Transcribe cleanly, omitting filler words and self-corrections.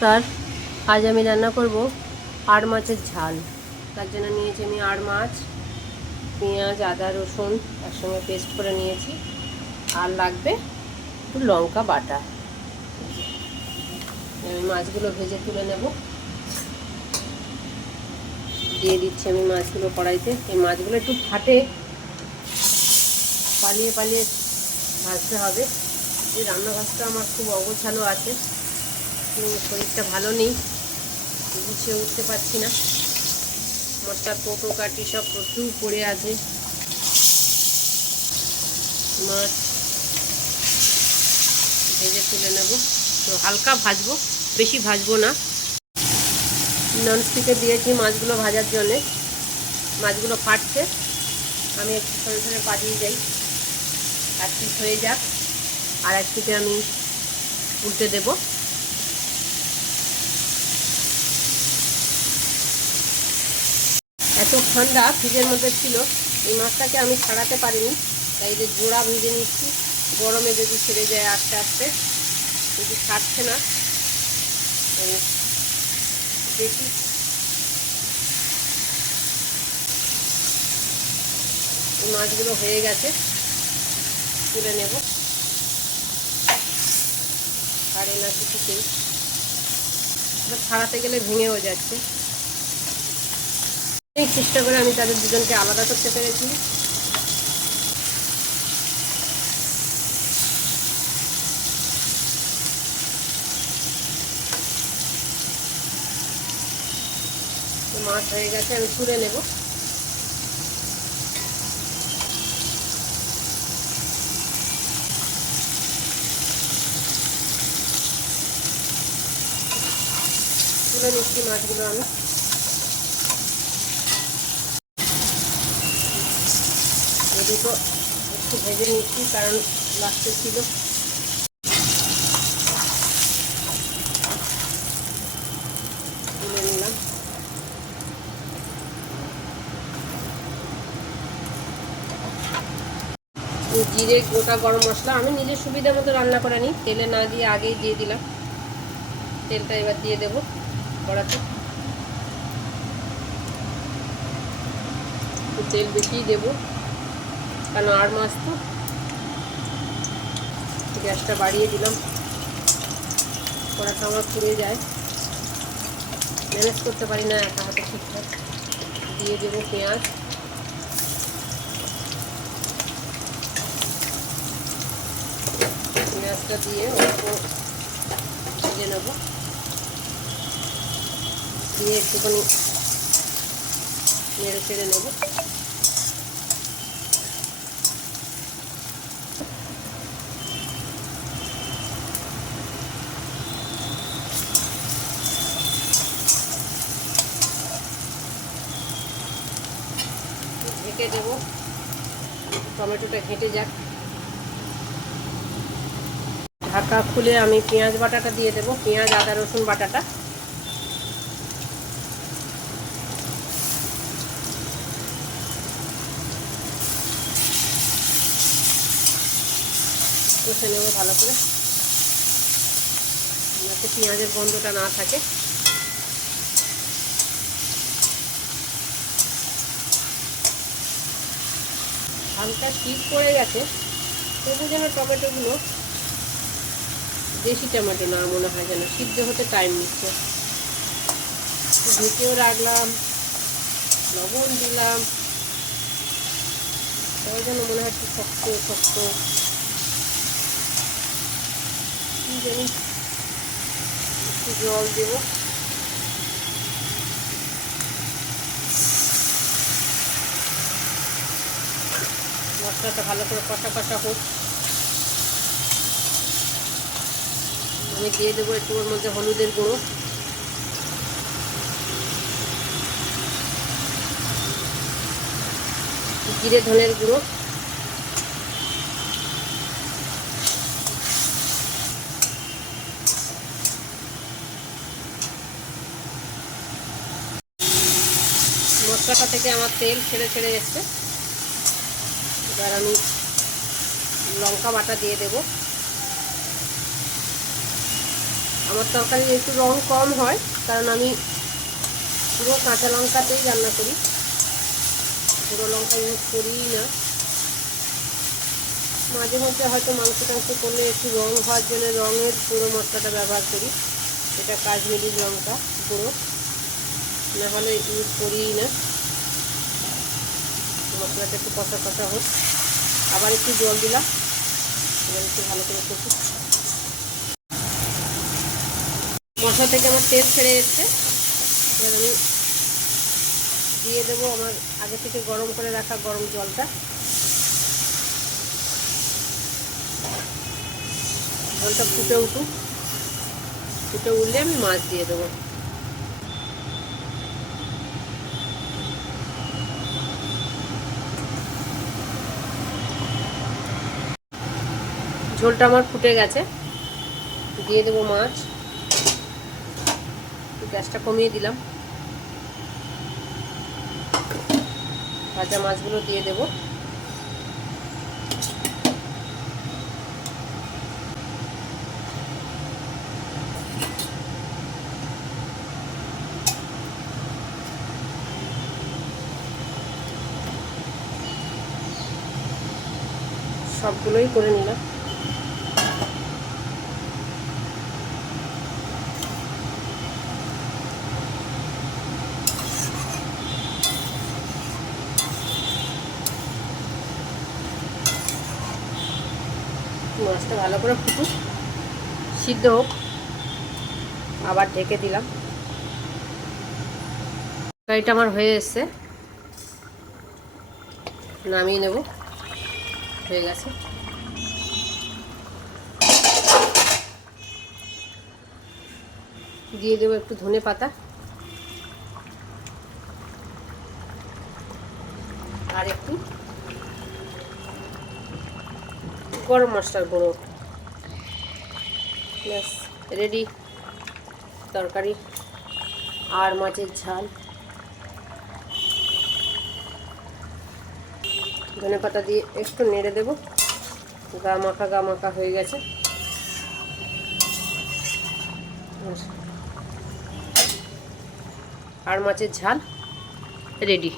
তার আজ আমি রান্না করব আড় মাছের ঝাল। তার জন্য নিয়েছি আমি আড় মাছ, পেঁয়াজ, আদা, রসুন একসঙ্গে পেস্ট করে নিয়েছি। আর লাগবে একটু লঙ্কা বাটা। আমি মাছগুলো ভেজে তুলে নেব। দিয়ে দিচ্ছি আমি মাছগুলো কড়াইতে। এই মাছগুলো একটু ফাটে পালিয়ে পালিয়ে ভাজতে হবে। এই রান্না কাজটা আমার খুব অগোছালো আছে, শরীরটা ভালো নেই, গুছিয়ে উঠতে পারছি না। মশলার কৌটো কাটি সব প্রচুর পড়ে আছে। মাছ ভেজে তুলে নেব, তো হালকা ভাজবো, বেশি ভাজবো না। ননস্টিকে দিয়েছি মাছগুলো ভাজার জন্যে। মাছগুলো ফাটছে, আমি একটু সরে সরে পাঠিয়ে যাই। এক পিস হয়ে যাক, আর এক পিঠে আমি উল্টে দেব। এত ঠান্ডা ফ্রিজের মধ্যে ছিল, এই মাছটাকে আমি ছাড়াতে পারিনি, তাই যে জোড়া ভেজে নিচ্ছি। গরমে যদি ছেড়ে যায় আস্তে আস্তে, কিন্তু ছাড়ছে না। দেখি এই মাছগুলো হয়ে গেছে, তুলে নেব। ছাড়ে না কিছুতেই, ছাড়াতে গেলে ভেঙেও যাচ্ছে। এই চেষ্টা করে আমি তাদের দুজনকে আলাদা করতে পেরেছি। মাছ হয়ে গেছে, আমি তুলে নেব। তুলে নিচ্ছি মাছগুলো আমি। এই দুটো একটু ভেজে নিচ্ছি, কারণ লাস্টে ছিল। তুলে নিলাম। জিরে, গোটা গরম মশলা আমি নিজের সুবিধা মতো রান্না করে নিই, তেলে না দিয়ে আগেই দিয়ে দিলাম। তেলটা এবার দিয়ে দেবো কড়াতে। তেল বেশিই দেবো, কারণ আড় মাছ তো। গ্যাসটা বাড়িয়ে দিলাম, কড়াটা আমার পুড়ে যায়, ম্যানেজ করতে পারি না একা হাতে ঠিকঠাক। দিয়ে দেবো পেঁয়াজ, পেঁয়াজটা দিয়ে অল্প ভেজে নেব। দিয়ে একটুখানি নেড়ে চেড়ে নেব। ঢেকে দেবো, টমেটোটা ঘেঁটে যাক। ঢাকা খুলে আমি পেঁয়াজ বাটাটা দিয়ে দেবো, পেঁয়াজ, আদা, রসুন বাটাটা। কষে নেব ভালো করে, যাতে পেঁয়াজের গন্ধটা না থাকে। হালকা শীত পড়ে গেছে, তবু যেন টমেটোগুলো দেশি টমেটো না মনে হয়, যেন সিদ্ধ হতে টাইম নিচ্ছে। ঢেকেও রাখলাম, লবণ দিলাম, তাই যেন মনে হয় একটু শক্ত শক্ত। কি জানি, একটু জল দেবো। মশলাটা ভালো করে কষা কষা হোক। আমি দিয়ে দেবো একটু ওর মধ্যে হলুদের গুঁড়ো, জিরে ধনের গুঁড়ো, মশলাটা থেকে আমার তেল ছেড়ে ছেড়ে যাচ্ছে। এবার আমি লঙ্কা বাটা দিয়ে দেবো। আমার তরকারির একটু রং কম হয়, কারণ আমি পুরো কাঁচা লঙ্কাতেই রান্না করি, পুরো লঙ্কা ইউজ করিই না। মাঝে মধ্যে হয়তো মাংস টাংস করলে একটু রং হওয়ার জন্য রঙের পুরো মশলাটা ব্যবহার করি, এটা কাশ্মীরি লঙ্কা পুরো, না হলে ইউজ করিই না। মশলাটা একটু কষা কষা হোক, আবার একটু জল দিলাম, এবার একটু ভালো করে কষি। মশলা থেকে আমার তেল ছেড়ে এসছে, এবার আমি দিয়ে দেবো আমার আগে থেকে গরম করে রাখা গরম জলটা। জলটা ফুটে উঠুক, ফুটে উঠলে আমি মাছ দিয়ে দেবো। ঝোলটা আমার ফুটে গেছে, দিয়ে দেবো মাছ। গ্যাসটা কমিয়ে দিলাম, ভাজা মাছগুলো দিয়ে দেবো। সবগুলোই করে নিলাম। মাছটা ভালো করে ফুটুক, সিদ্ধ হোক, আবার ঢেকে দিলাম। তরকারিটা আমার হয়ে এসছে, নামিয়ে নেব, হয়ে গেছে। দিয়ে দেবো একটু ধনে পাতা আর একটু গরম মশলার গুঁড়ো। ব্যাস রেডি তরকারি আর মাছের ঝাল। ধনে পাতা দিয়ে একটু নেড়ে দেবো, গা মাখা হয়ে গেছে। আর মাছের ঝাল রেডি।